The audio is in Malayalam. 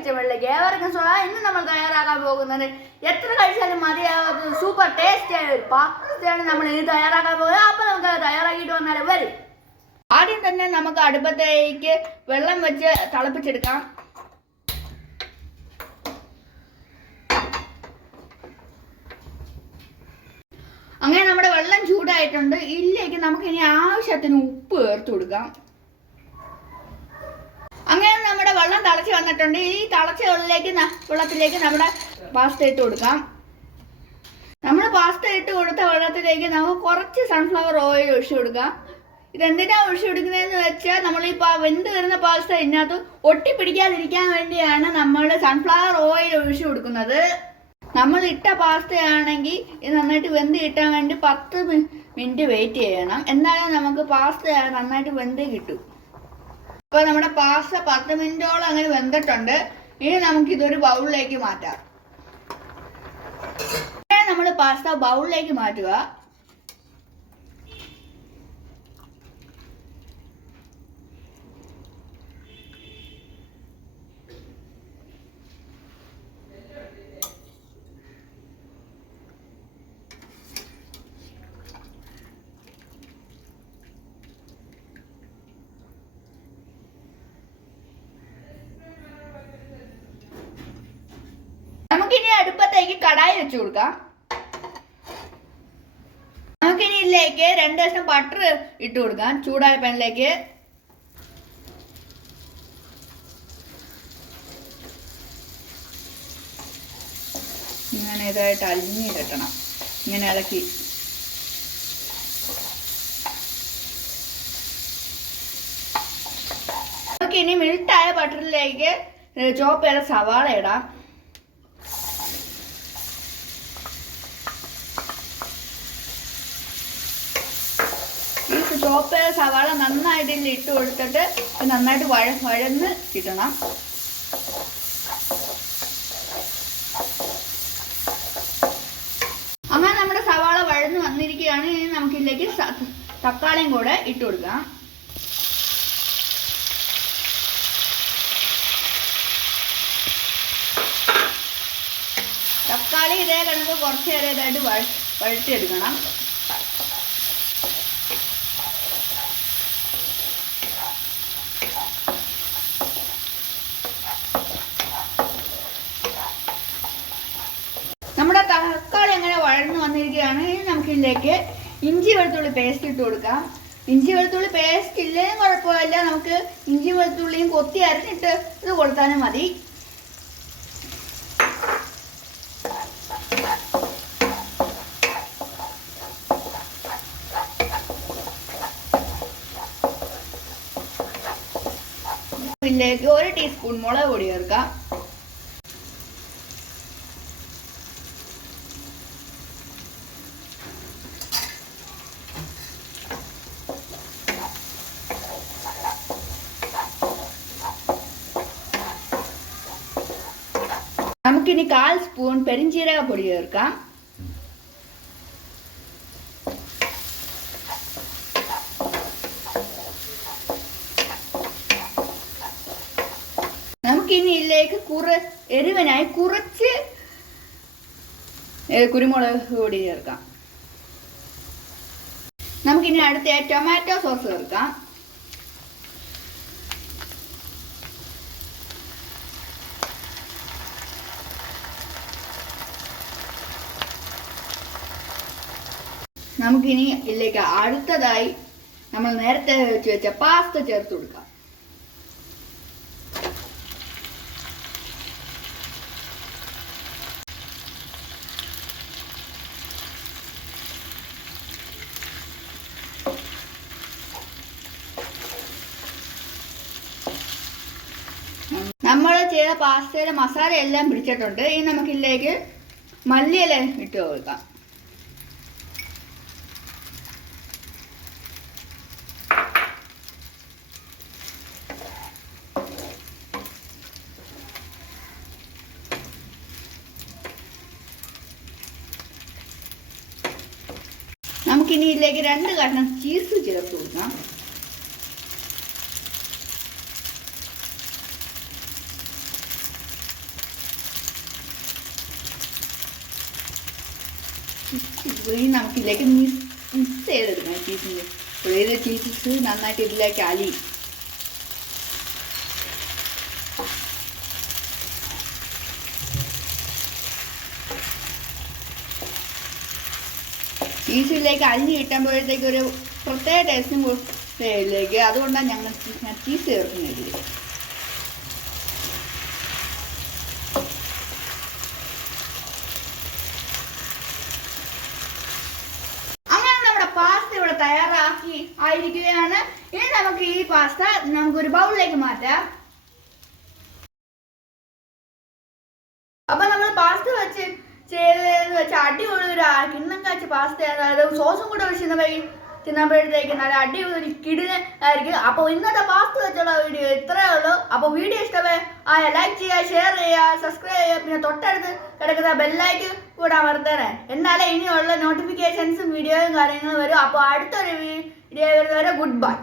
കിച്ചണിലേക്ക് ഏവർക്കും സ്വാഗതം ഇന്ന് നമ്മൾ തയ്യാറാക്കാൻ പോകുന്നത് എത്ര കഴിച്ചാലും മതിയാകാത്ത സൂപ്പർ ടേസ്റ്റി ആയ ഒരു പാത്രത്തെയാണ് നമ്മൾ ഇനി തയ്യാറാക്കാൻ പോകുന്നത്. അപ്പൊ നമുക്ക് തയ്യാറാക്കിയിട്ട് വന്നാലും വരും. ആദ്യം തന്നെ നമുക്ക് അടുപ്പത്തേക്ക് വെള്ളം വെച്ച് തിളപ്പിച്ചെടുക്കാം. അങ്ങനെ നമ്മുടെ വെള്ളം ചൂടായിട്ടുണ്ട്. ഇതിലേക്ക് നമുക്ക് ഇനി ആവശ്യത്തിന് ഉപ്പ് ചേർത്ത് കൊടുക്കാം. അങ്ങനെ നമ്മുടെ വെള്ളം തിളച്ച് വന്നിട്ടുണ്ട്. ഈ തിളച്ച വെള്ളത്തിലേക്ക് വെള്ളത്തിലേക്ക് നമ്മുടെ പാസ്ത ഇട്ട് കൊടുക്കാം. നമ്മൾ പാസ്ത ഇട്ട് കൊടുത്ത വെള്ളത്തിലേക്ക് നമുക്ക് കുറച്ച് സൺഫ്ലവർ ഓയിൽ ഒഴിച്ചു കൊടുക്കാം. ഇതെന്തിനാ ഒഴിച്ചു കൊടുക്കുന്നതെന്ന് വെച്ചാൽ നമ്മൾ ഈ വെന്ത് വരുന്ന പാസ്ത ഇതിനകത്ത് ഒട്ടിപ്പിടിക്കാതിരിക്കാൻ വേണ്ടിയാണ് നമ്മൾ സൺഫ്ലവർ ഓയിൽ ഒഴിച്ചു കൊടുക്കുന്നത്. നമ്മൾ ഇട്ട പാസ്തയാണെങ്കിൽ ഇത് നന്നായിട്ട് വെന്ത് കിട്ടാൻ വേണ്ടി പത്ത് മിനിറ്റ് വെയിറ്റ് ചെയ്യണം. എന്നാലും നമുക്ക് പാസ്ത നന്നായിട്ട് വെന്ത് കിട്ടും. ഇപ്പൊ നമ്മുടെ പാസ്ത പത്ത് മിനിറ്റോളം അങ്ങനെ വെന്തിട്ടുണ്ട്. ഇനി നമുക്ക് ഇതൊരു ബൗളിലേക്ക് മാറ്റാം. നമ്മൾ പാസ്ത ബൗളിലേക്ക് മാറ്റുക നമുക്കിനി അടുപ്പത്തേക്ക് കടായി വെച്ചു കൊടുക്കാം. നമുക്കിനി ഇതിലേക്ക് രണ്ട് ദിവസം ബട്ടർ ഇട്ട് കൊടുക്കാം. ചൂടായ പാനിലേക്ക്. ഇങ്ങനെ ഇതായിട്ട് അലിഞ്ഞ് കിട്ടണം. ഇങ്ങനെ ഇളക്കി. നമുക്കിനി മിൽട്ടായ ബട്ടറിലേക്ക് ചോപ്പ് ചെയ്ത സവാള ഇടാം. ഈ ചോപ്പ് സവാള നന്നായിട്ട് ഇതിൽ ഇട്ട് കൊടുത്തിട്ട് നന്നായിട്ട് വഴ വഴന്ന് കിട്ടണം. അങ്ങനെ നമ്മുടെ സവാള വഴന്ന് വന്നിരിക്കുകയാണ്. ഇനി നമുക്കിതിലേക്ക് തക്കാളിയും കൂടെ ഇട്ട് കൊടുക്കാം. തക്കാളി ഇതേ കണക്ക് കുറച്ച് നേരം ഇതായിട്ട് വഴ വഴറ്റിയെടുക്കണം നമ്മുടെ തക്കാളി അങ്ങനെ വഴന്നു നമുക്ക് ഇഞ്ചി വെളുത്തുള്ളി പേസ്റ്റ് ഇട്ട് കൊടുക്കാം. ഇഞ്ചി വെളുത്തുള്ളി പേസ്റ്റ് ഇല്ലെങ്കിലും കുഴപ്പമില്ല. നമുക്ക് ഇഞ്ചി വെളുത്തുള്ളിയും കൊത്തി അരഞ്ഞിട്ട് ഇത് കൊടുത്താലും മതി. ഇതിലേക്ക് ഒരു ടീസ്പൂൺ മുളക് പൊടി ചേർക്കാം. നമുക്കിനി കാൽ സ്പൂൺ പെരിഞ്ചീരക പൊടി ചേർക്കാം. നമുക്കിനി ഇതിലേക്ക് കുറ എരിവനായി കുറച്ച് കുരുമുളക് പൊടി ചേർക്കാം. നമുക്കിനി അടുത്ത ടൊമാറ്റോ സോസ് ചേർക്കാം. നമുക്കിനി ഇതിലേക്ക് അടുത്തതായി നമ്മൾ നേരത്തെ വെച്ച് വെച്ച പാസ്ത ചേർത്ത് കൊടുക്കാം. നമ്മൾ ചെയ്ത പാസ്തയിലെ മസാല എല്ലാം പിടിച്ചിട്ടുണ്ട്. ഇനി നമുക്കിതിലേക്ക് മല്ലിയില ഇട്ട് കൊടുക്കാം. നമുക്കിനി ഇതിലേക്ക് രണ്ട് കഷ്ണം ചീസ് ചേർത്ത് കൊടുക്കാം. നമുക്കിതിലേക്ക് മിക്സ് മിക്സ് ചെയ്തെടുക്കണം ചീസിന്റെ ചീസ് നന്നായിട്ട് ഇതിലേക്ക് അലി. ചീസിലേക്ക് അലിഞ്ഞ് കിട്ടുമ്പോഴത്തേക്ക് ഒരു പ്രത്യേക ടേസ്റ്റും ഇതിലേക്ക് അതുകൊണ്ടാണ് ഞങ്ങൾ ചീസ് ചേർക്കുന്നത്. തയ്യാറാക്കി ആയിരിക്കുകയാണ്. ഇനി നമുക്ക് ഈ പാസ്ത നമുക്ക് ഒരു ബൗളിലേക്ക് മാറ്റാം അപ്പൊ നമ്മൾ പാസ്ത വെച്ച് വെച്ചാൽ അടിപൊളി ഒരു കിണ്ണം കാച്ച പാസ്തയാണ് അതായത് സോസും കൂടെ ഒഴിച്ച് തിന്നുമ്പോൾ തിന്നുമ്പോഴത്തേക്ക് നല്ല അടിപൊളി കിടിന് ആയിരിക്കും. അപ്പോൾ ഇന്നത്തെ പാസ്ത വെച്ചുള്ള വീഡിയോ ഇത്രയേ ഉള്ളൂ. അപ്പോൾ വീഡിയോ ഇഷ്ടമേ ആയ ലൈക്ക് ചെയ്യുക ഷെയർ ചെയ്യുക സബ്സ്ക്രൈബ് ചെയ്യുക. പിന്നെ തൊട്ടടുത്ത് കിടക്കുന്ന ബെല്ലൈക്ക് കൂടെ അമർത്തണേ. എന്നാലേ ഇനിയുള്ള നോട്ടിഫിക്കേഷൻസും വീഡിയോയും കാര്യങ്ങളും വരും. അപ്പോൾ അടുത്തൊരു വീഡിയോ വരുന്നവരെ ഗുഡ് ബൈ